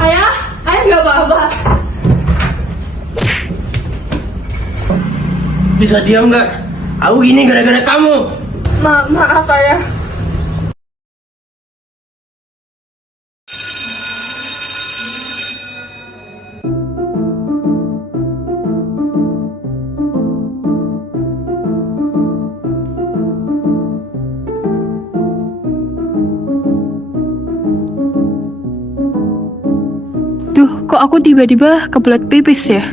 Ayah, ayah nggak apa-apa. Bisa diam nggak? Aku gini gara-gara kamu. Maaf ayah. Duh, kok aku tiba-tiba kebelet pipis ya?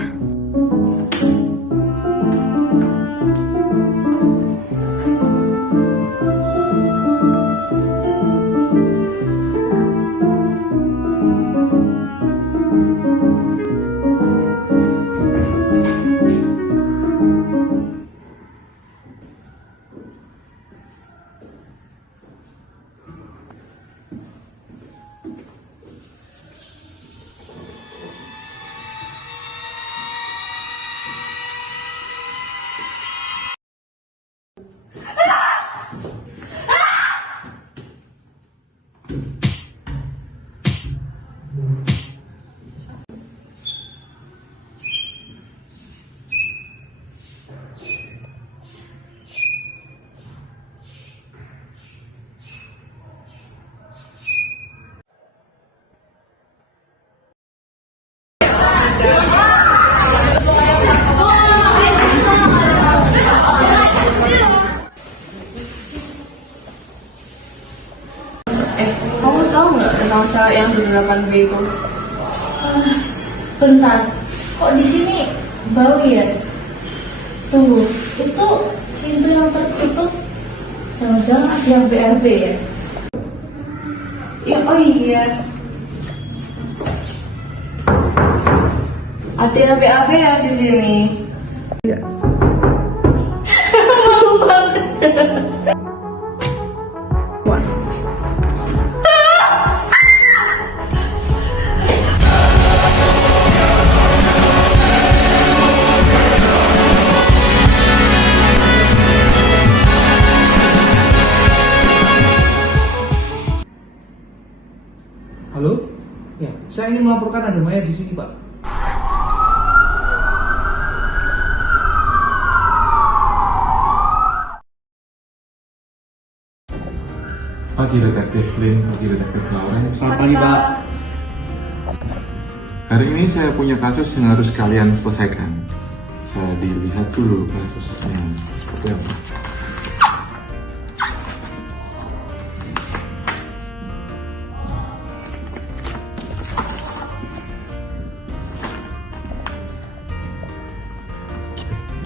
Kamu tahu nggak tentang cewek yang berhadapan B itu? Bentar, kok di sini bau ya? Tunggu, itu pintu yang tertutup. Jangan-jangan ada yang BRB ya? Oh iya, Ada yang BAB ya di sini. malu banget. Halo? Ya, saya ingin melaporkan ada mayat di sini, Pak. Pagi Detektif Flynn, pagi Detektif Lauren. Selamat pagi, Pak. Hari ini saya punya kasus yang harus kalian selesaikan. Saya dilihat dulu kasusnya seperti apa.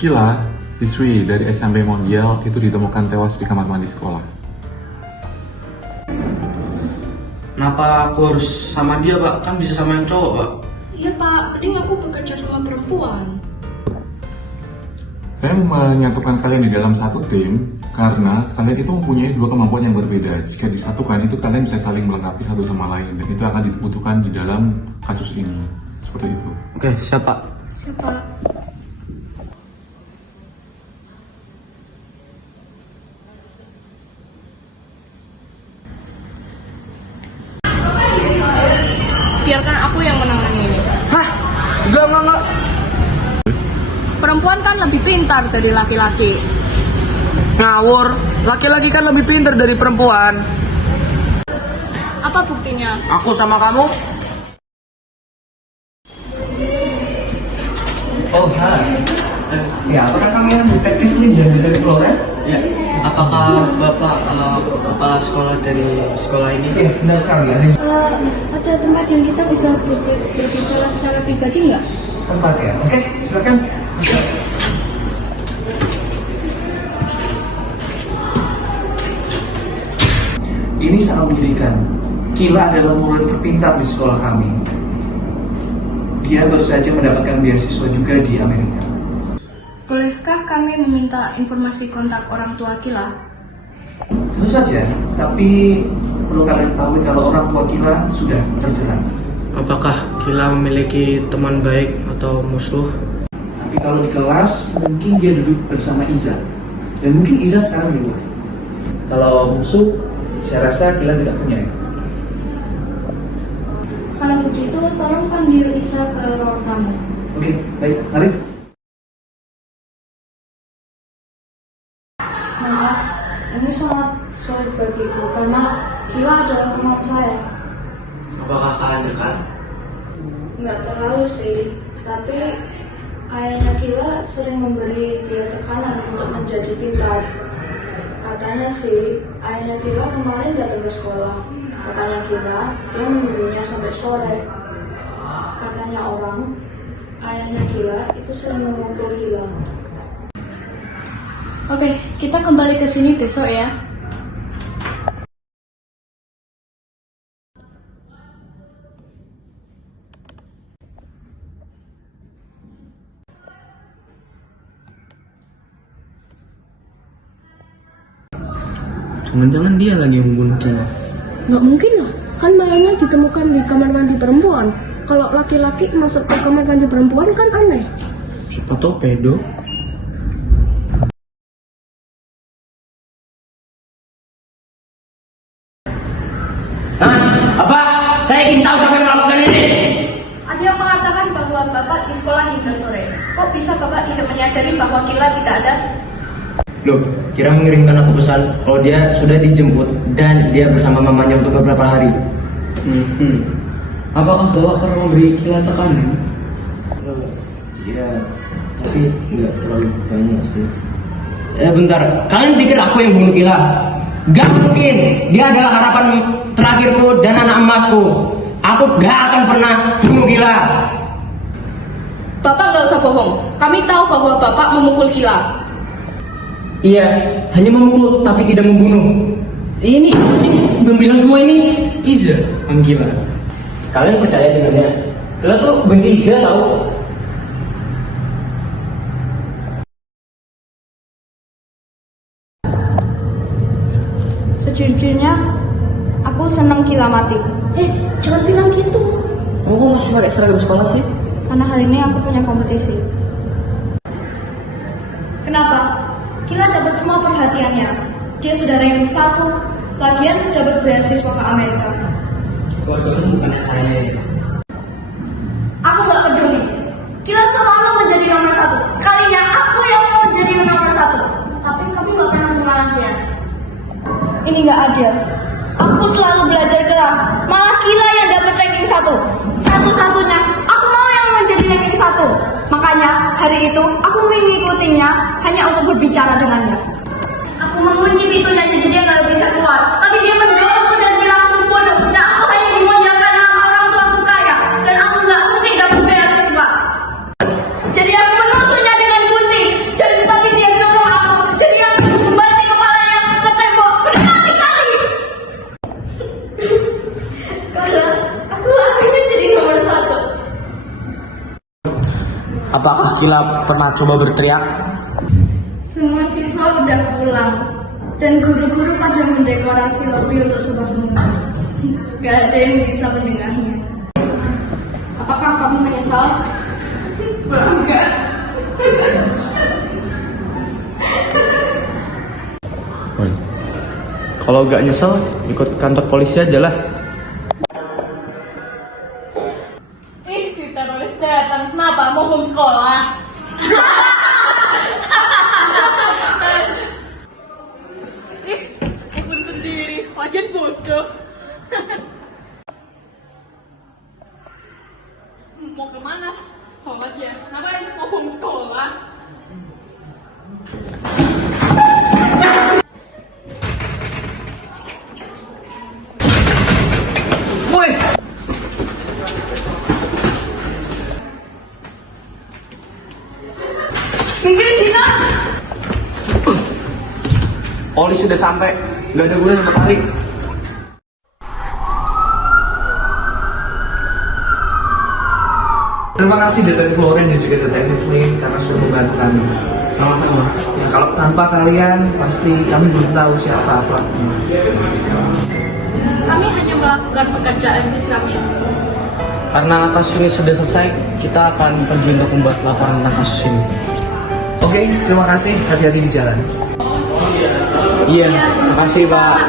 Kila, siswi dari SMP Mondial itu ditemukan tewas di kamar mandi sekolah. Kenapa aku harus sama dia, Pak? Kan bisa sama yang cowok, Pak. Iya Pak, mending aku bekerja sama perempuan. Saya menyatukan kalian di dalam satu tim karena kalian itu mempunyai dua kemampuan yang berbeda. Jika disatukan itu kalian bisa saling melengkapi satu sama lain dan itu akan dibutuhkan di dalam kasus ini. Seperti itu. Oke, siap, Pak. Siapa? Biarkan aku yang menangani ini. Hah? Enggak. Perempuan kan lebih pintar dari laki-laki. Ngawur. Laki-laki kan lebih pintar dari perempuan. Apa buktinya? Aku sama kamu. Oh, hai. Ya, apakah kalian Detektif Flynn dan Detektif Lauren? Ya. Apakah Bapak kepala sekolah dari sekolah ini? Iya, benar sekali. Ada tempat yang kita bisa berbicara secara pribadi nggak? Tempat ya. Oke, silakan. Ini sangat menyedihkan. Kila adalah murid terpintar di sekolah kami. Dia baru saja mendapatkan beasiswa juga di Amerika. Bolehkah kami meminta informasi kontak orang tua Kila? Tentu saja, tapi perlu kalian ketahui kalau orang tua Kila sudah tercerai. Apakah Kila memiliki teman baik atau musuh? Tapi kalau di kelas, mungkin dia duduk bersama Iza. Dan mungkin Iza sekarang duduk. Kalau musuh, saya rasa Kila tidak punya ya. Kalau begitu, tolong panggil Isa ke ruang tamu. Oke, baik. Arif. Maaf, ini sangat sulit bagiku karena Kila adalah teman saya. Apakah kalian dekat? Nggak terlalu sih, tapi ayahnya Kila sering memberi dia tekanan untuk menjadi pintar. Katanya sih, ayahnya Kila kemarin datang ke sekolah. Katanya Kila, dia menunggunya sampai sore. Katanya orang, ayahnya Kila itu sering memukul Kila. Oke, kita kembali ke sini besok ya. Jangan-jangan dia lagi yang membunuh Kila. Nggak mungkin lah, kan mayatnya ditemukan di kamar mandi perempuan. Kalau laki-laki masuk ke kamar mandi perempuan kan aneh. Siapa tahu pedo. Apa? Saya ingin tahu siapa yang melakukan ini. Ada yang mengatakan bahwa Bapak di sekolah hingga sore. Kok bisa Bapak tidak menyadari bahwa Kila tidak ada? Loh, Kira mengirimkan aku pesan kalau dia sudah dijemput dan dia bersama mamanya untuk beberapa hari. Apakah Bapak pernah memberi Kila tekanan? Iya, tapi nggak terlalu banyak sih. Bentar, kalian pikir aku yang bunuh Kila? Gak mungkin, dia adalah harapan terakhirku dan anak emasku. Aku gak akan pernah bunuh Kila. Bapak nggak usah bohong. Kami tahu bahwa Bapak memukul Kila. Iya, hanya memukul tapi tidak membunuh. Ini siapa sih yang bilang semua ini? Iza, Kila. Kalian percaya dengannya? Kalian tuh benci Iza tau? Sejujurnya, aku senang Kila mati. Jangan bilang gitu. Kamu kok masih pakai seragam sekolah sih? Karena hari ini aku punya kompetisi. Kenapa? Kila dapat semua perhatiannya. Dia sudah ranking 1, lagian dapat beasiswa ke Amerika. Keluarga bukan kaya ya. Aku gak peduli. Kila selalu menjadi nomor 1. Sekalinya aku yang mau jadi nomor 1. Tapi kamu nggak pernah melarang dia. Ini gak adil. Aku selalu belajar keras. Malah Kila yang dapat ranking 1. Satu-satunya, aku mau yang menjadi ranking 1. Makanya hari itu aku mengikutinya hanya untuk berbicara dengannya. Aku mengunci pintunya jadi dia gak bisa keluar. Tapi dia mendorongku dan bilang aku bodoh. Dan aku hanya dimodal karena orang tua aku kaya. Dan aku gak mungkin dapat beasiswa. Jadi aku menusuknya dengan gunting. Dan tapi dia dorong aku. Jadi aku kembali kepalanya ke tembok berkali-kali. Sekarang aku akhirnya jadi nomor 1. Apakah Kila pernah coba berteriak? Semua siswa udah pulang dan guru-guru pada mendekorasi lobi untuk sebuah rumah. Gak ada yang bisa mendengarnya. Apakah kamu menyesal? Enggak. Kalau gak nyesel, ikut kantor polisi aja lah. Si teroris datang, kenapa mau bom sekolah? Aku sendiri, wajan bodoh. Mau kemana? Sholat ya? Ngapain? Mau bom sekolah? Woi! Minggir Cina! Oli sudah sampai, nggak ada gunanya untuk lari. Terima kasih Detektif Loren dan juga Detektif Lin karena sudah membantu kami. Sama-sama. Ya kalau tanpa kalian pasti kami belum tahu siapa pelakunya. Kami hanya melakukan pekerjaan kami. Karena kasus ini sudah selesai, kita akan pergi untuk membuat laporan tentang kasus ini. Oke, terima kasih. Hati-hati di jalan. Iya, makasih Pak.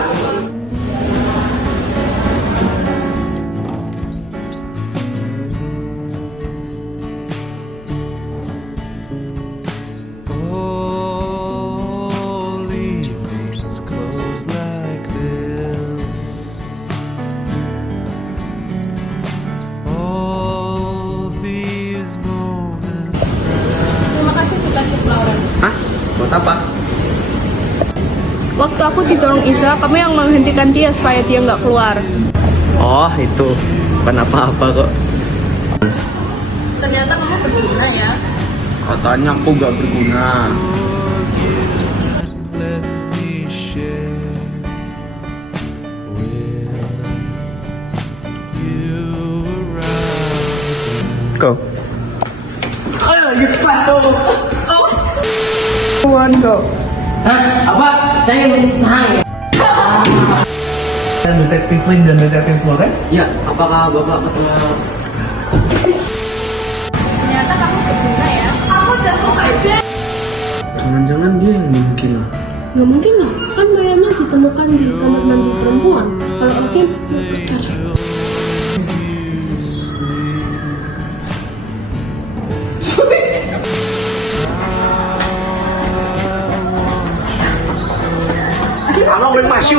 aku ditolong Iza, kamu yang menghentikan dia supaya dia nggak keluar. Oh, itu. Bukan apa-apa kok. Ternyata kamu berguna ya. Katanya aku gak berguna. Go. Hah? Apa? Saya ingin tahan ya. Detektif Lin dan Detektif Loren? Ya, apakah Bapak ketemu? Ternyata kamu berguna ya. Aku udah bekerja. Jangan-jangan dia yang bunuh Kila. Nggak mungkin lah, kan mayatnya ditemukan di kamar mandi perempuan. Kalau laki ketar. Halo, masih.